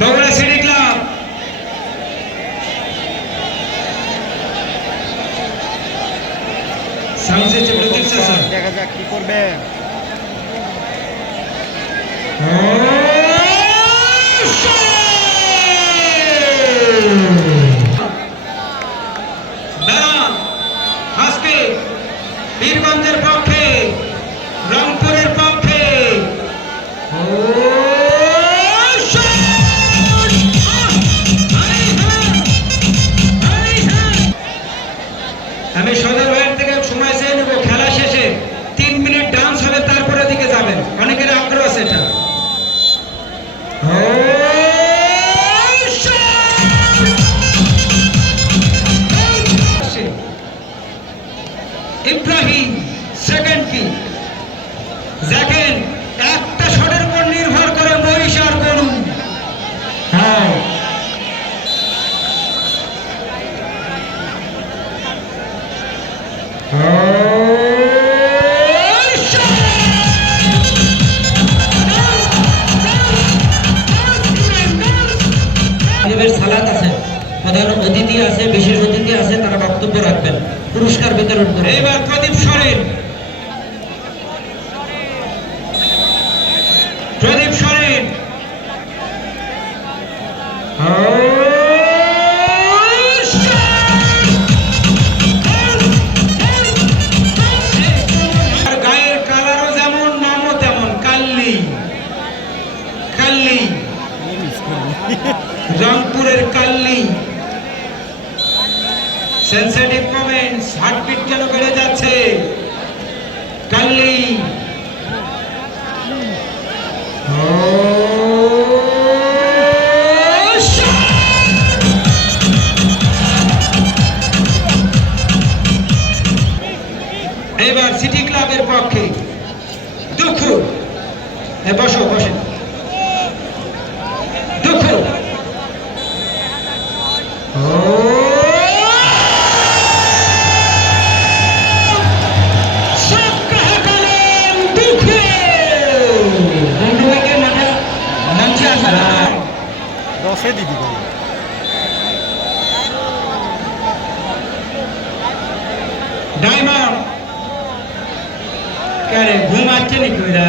Bogura city club sound system Pradip sir দেখা যাক কি করবে। আজকে বীরগঞ্জের পক্ষে রংপুরের পক্ষে আমি সদর ভাইয়ের থেকে সময় চেয়ে নেব। খেলা শেষে 3 মিনিট ডান্স হবে, তারপরে দিকে যাবেন। অনেকের আগ্রহ আছে এটা। ইব্রাহিম সেকেন্ড কি দেখেন, একটা শটের উপর নির্ভর করে মহিষ আর গরু। হ্যাঁ, সালাত আছে, প্রধান অতিথি আছে, বিশেষ অতিথি আছে, তারা বক্তব্য রাখবেন, পুরস্কার বিতরণ করে। এবার প্রদীপ সরেন, প্রদীপ সরেন। গায়ের কালারও যেমন, নামও তেমন, কাল্লি। কাল্লি, রংপুরের কাল্লি। সেন্সিটিভ মোমেন্টস, হার্টবিট যেন বেড়ে যাচ্ছে। কাল্লি, এবার সিটি ক্লাবের পক্ষে দুঃখু। বসো, বসে দুঃখু। দশে দিদি ডায়মন্ড কারে ঘুমাচ্ছে নি কইরা।